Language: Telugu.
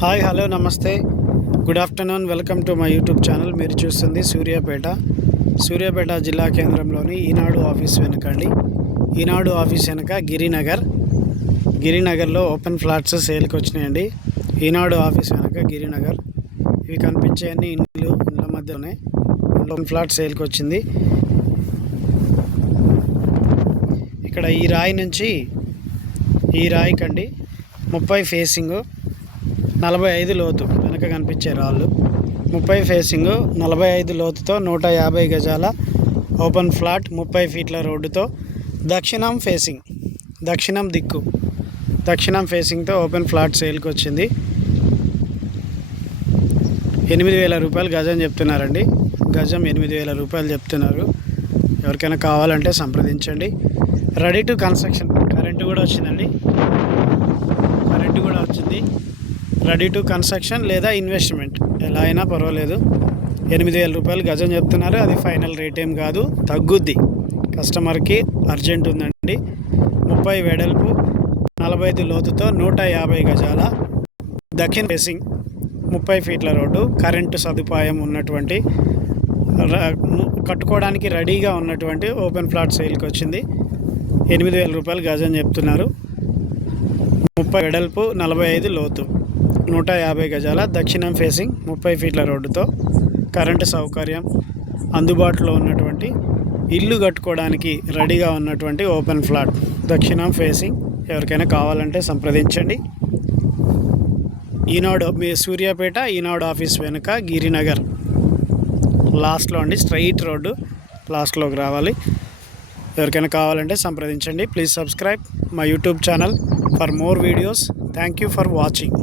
హాయ్ హలో నమస్తే good afternoon welcome to my YouTube channel. మీరు చూస్తుంది సూర్యాపేట జిల్లా కేంద్రంలోని ఈనాడు ఆఫీస్ వెనకండి. ఈనాడు ఆఫీస్ వెనక గిరినగర్లో ఓపెన్ ఫ్లాట్స్ సేల్కి వచ్చినాయండి. ఈనాడు ఆఫీస్ వెనక గిరినగర్. ఇవి కనిపించే అన్ని ఇళ్ళ మధ్యలోనే ఓపెన్ ఫ్లాట్ సేల్కి వచ్చింది. ఇక్కడ ఈ రాయి నుంచి ఈ రాయికండి 30 ఫేసింగ్ 45 లోతు వెనక కనిపించే రాళ్ళు. 30 ఫేసింగ్ 45 లోతుతో 150 గజాల ఓపెన్ ఫ్లాట్ 30 ఫీట్ల రోడ్డుతో దక్షిణం ఫేసింగ్తో ఓపెన్ ఫ్లాట్ సేల్కి వచ్చింది. 8,000 రూపాయలు గజం చెప్తున్నారండి. గజం 8,000 రూపాయలు చెప్తున్నారు. ఎవరికైనా కావాలంటే సంప్రదించండి. Ready to construction. కరెంటు కూడా వచ్చిందండి. రెడీ టు కన్స్ట్రక్షన్ లేదా ఇన్వెస్ట్మెంట్ ఎలా అయినా పర్వాలేదు. 8,000 రూపాయలు గజం చెప్తున్నారు. అది ఫైనల్ రేట్ ఏం కాదు, తగ్గుద్ది. కస్టమర్కి అర్జెంట్ ఉందండి. 30 వెడల్పు 45 లోతుతో 150 గజాల దక్షిణ ఫేసింగ్ 30 ఫీట్ల రోడ్డు, కరెంటు సదుపాయం ఉన్నటువంటి కట్టుకోవడానికి రెడీగా ఉన్నటువంటి ఓపెన్ ఫ్లాట్ సేల్కి వచ్చింది. 8,000 రూపాయలు గజం చెప్తున్నారు. 30 వెడల్పు 45 లోతు 150 గజాల దక్షిణం ఫేసింగ్ 30 ఫీట్ల రోడ్డుతో కరెంటు సౌకర్యం అందుబాటులో ఉన్నటువంటి ఇల్లు కట్టుకోవడానికి రెడీగా ఉన్నటువంటి ఓపెన్ ఫ్లాట్ దక్షిణం ఫేసింగ్. ఎవరికైనా కావాలంటే సంప్రదించండి. మీ సూర్యాపేట ఈనాడు ఆఫీస్ వెనుక గిరినగర్ లాస్ట్లో అండి. స్ట్రైట్ రోడ్డు లాస్ట్లోకి రావాలి. ఎవరికైనా కావాలంటే సంప్రదించండి. Please subscribe my YouTube channel for more videos. Thank you for watching.